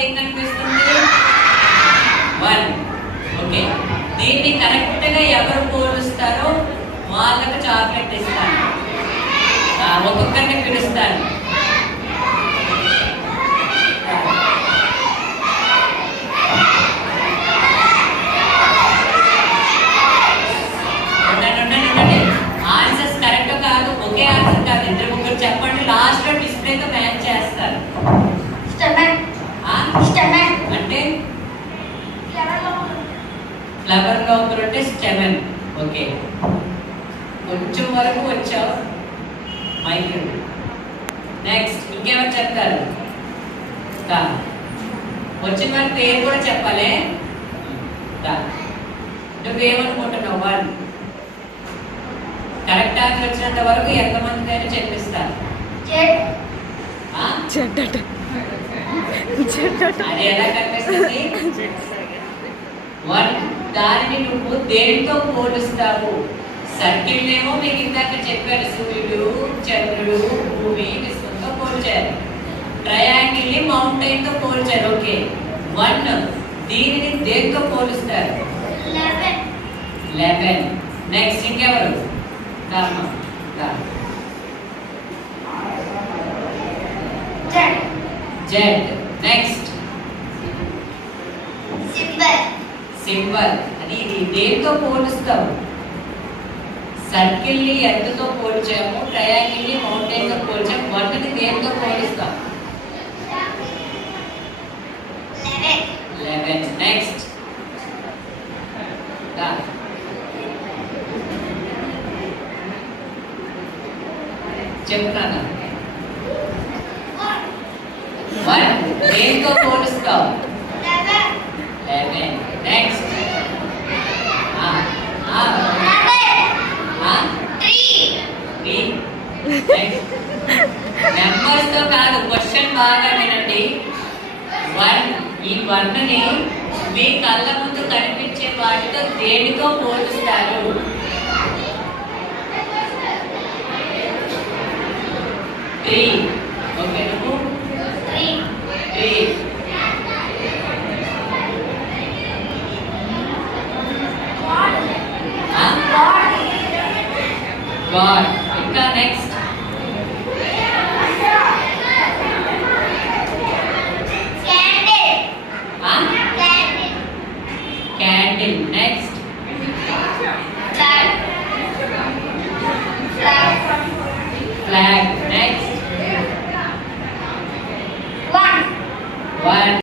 ఏం కనిపిస్తుంది? 1. ఓకే, దీన్ని కరెక్ట్ గా ఎవరు పోలుస్తారో వాళ్ళకి చాక్లెట్ ఇస్తాను. ఒక్కొక్కరిని పిలుస్తాను. ఆన్సర్స్ కరెక్ట్ కాదు, ఒకే ఆన్సర్ కాదు, ఇద్దరు ముగ్గురు చెప్పండి. లాస్ట్ లో డిస్ప్లేతో మ్యాచ్ చేస్తారు. అంటే ఫ్లవర్ లోపల అంటే స్టెమన్. ఓకే, కొంచెం వరకు వచ్చావు మైక్. నెక్స్ట్ ఇంకెవరు చెప్తారు? వచ్చిన వారి పేరు కూడా చెప్పాలి. నువ్వేమనుకుంటున్నావు? 1. కరెక్ట్ ఆన్సర్ వచ్చినంత వరకు ఎంతమంది అయినా చెప్పిస్తారు. అది ఎలా కనిపిస్తుంది? 1. దానిని నువ్వు దేనితో పోలుస్తావు? సర్కిల్ ఏమో మీకు ఇందాక చెప్పారు, సూర్యుడు, చంద్రుడు, భూమి, విశ్వంతో పోల్చారు. ట్రయాంగిల్ ని మౌంటైన్ తో పోల్చారు. ఓకే, 1. దీనిని దేనితో పోలుస్తారు? 11. నెక్స్ట్ ఇంకెవరు? జెడ్. Next symbol. అది ఇది దేనితో పోలుస్తావు? సర్కిల్ ని ఎంతతో పోల్చాము, ట్రయాంగిల్ ని మౌంటైన్ తో పోల్చాము. 1 ని దేనితో పోలుస్తాం? 11. నెక్స్ట్ చెప్తాను. 1 దేనితో పోలుస్తావు? 11. నెక్స్ట్ నెంబర్స్ తో కాదు, క్వశ్చన్ బాగా వినండి. 1 ఈ 1 ని మీ కళ్ళ ముందు కనిపించే వాటితో దేనితో పోలుస్తారు? 3. ఓకే, నువ్వు 3. గాడ్. ఇంకా నెక్స్ట్ క్యాండిల్. నెక్స్ట్